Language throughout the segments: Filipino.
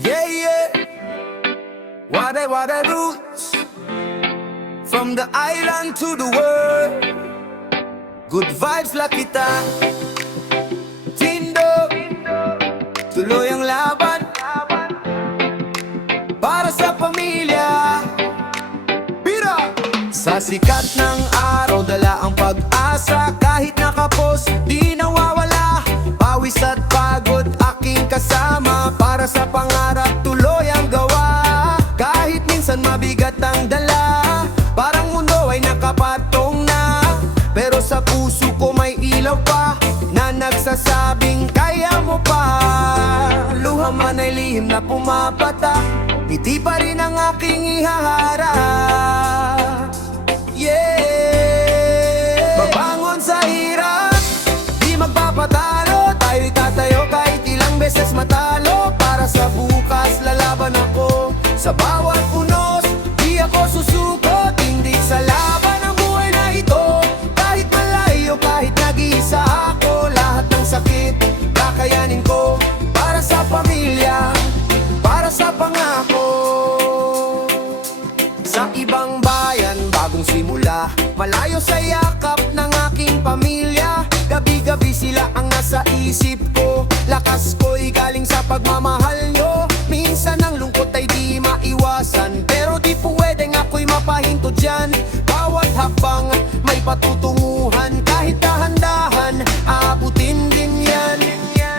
Yeah, yeah. What I roots from the island to the world. Good vibes la kita. Tindo, tuloy ang laban para sa pamilya. Pira! Sa sikat ng araw, dala ang pag-asa. Kahit nakapos, di nawawala. Pawis at pagod, aking kasama. Para sa pangarap, tuloy ang gawa. Kahit minsan mabigat ang dala, parang mundo ay nakapatong na. Pero sa puso ko may ilaw pa na nagsasabing kaya mo pa. Luha man ay lihim na pumapata, ngiti pa rin ang aking ihaharap. Yeah! Babangon sa hirap, di magpapatalo. Tayo'y tatayo kahit ilang beses matalo. Para sa bukas lalaban ako. Sa bawat unos, di ako susuko. Tindig sa laban ang buhay na ito. Kahit malayo, kahit nag-iisa ako. Lahat ng sakit, kakayanin ko. Para sa pamilya, para sa pangako. Sa ibang bayan, bagong simula. Malayo sa yakap ng aking pamilya. Gabi-gabi sila ang nasa isip ko. Lakas ko'y galing sa pagmamahal nyo. Minsan ang lungkot ay di maiwasan, pero di pwedeng ako'y mapahinto dyan. Bawat hakbang may patutunguhan. Kahit dahan-dahan, aabutin din yan.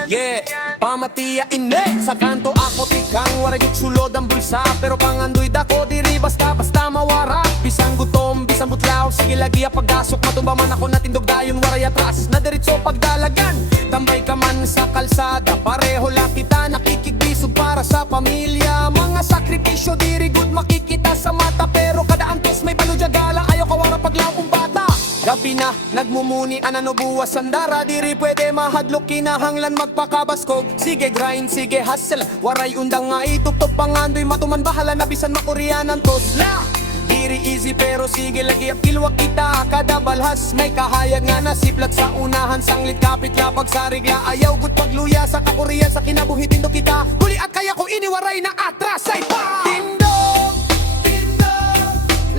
Yeah, pamatiya ine. Sa kanto ako tikang waragyot sulod ang bulsa. Pero pangandoy dako, diri basta-basta mawara. Bisang gutom, bisang butlaw, sige lagi pagdasok. Matumba man ako natindog dayon, waray atras na diritso pagdalagan. Tambay ka man sa kalsada, pareho lang kita nakikigbisog para sa pamilya. Mga sakripisyo diri good makikita sa mata. Pero kada antos may baludyaga, ayaw kawara paglawong bata. Gabi na, nagmumuni, anano buwas sandara. Diri pwede mahadlok, kinahanglan magpakabaskog. Sige grind, sige hustle, waray undang nga ituptop. Pangandoy matuman bahala na bisan makuryanan tos la. Diri easy pero sige lagi apilwag kita. Kada balhas may kahayag nga nasiplat sa unahan. Sanglit kapit lapag sa rigla, ayaw gut pagluya sa kakuriyan. Sa kinabuhi tindo kita, huli at kaya ko iniwaray na atras ay pa. Tindo,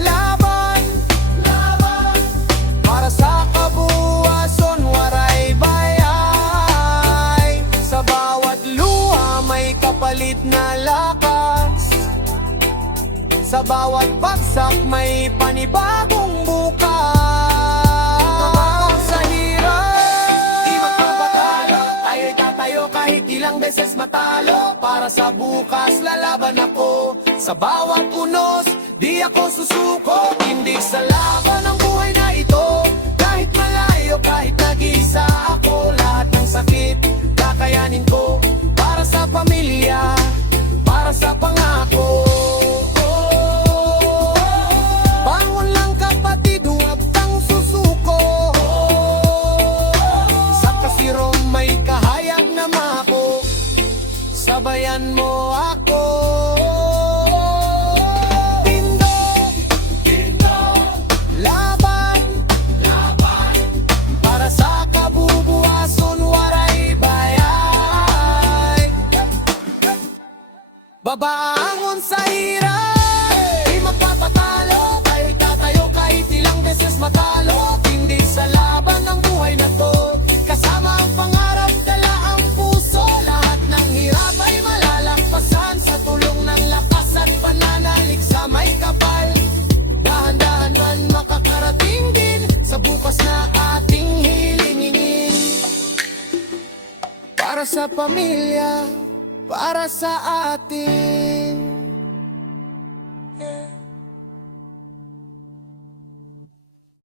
laban, para sa kabuwason, waray bayay. Sa bawat luha may kapalit na lakas. Sa bawat bagsak may panibagong bukas. Sa hirap, di magpapatalo. Tayo'y tatayo kahit ilang beses matalo. Para sa bukas lalaban ako. Sa bawat unos, di ako susuko. Tindig sa laban ang buhay na ito. Kahit malayo, kahit nag-iisa ako. Lahat ng sakit, kakayanin ko. Para sa pamilya, para sa pangako. Bangon lang kapatid, huwag kang susuko. Sa kasirong may kahayag na mako. Sabayan mo ako. Babangon sa hirap, di magpapatalo. Tayo'y tatayo kahit ilang beses matalo. Hindi sa laban ng buhay na to. Kasama ang pangarap, dala ang puso. Lahat ng hirap ay malalagpasan. Sa tulong ng lakas at pananalig sa may kapal. Dahan-dahan man makakarating din sa bukas na ating hilingin. Para sa pamilya, para sa atin.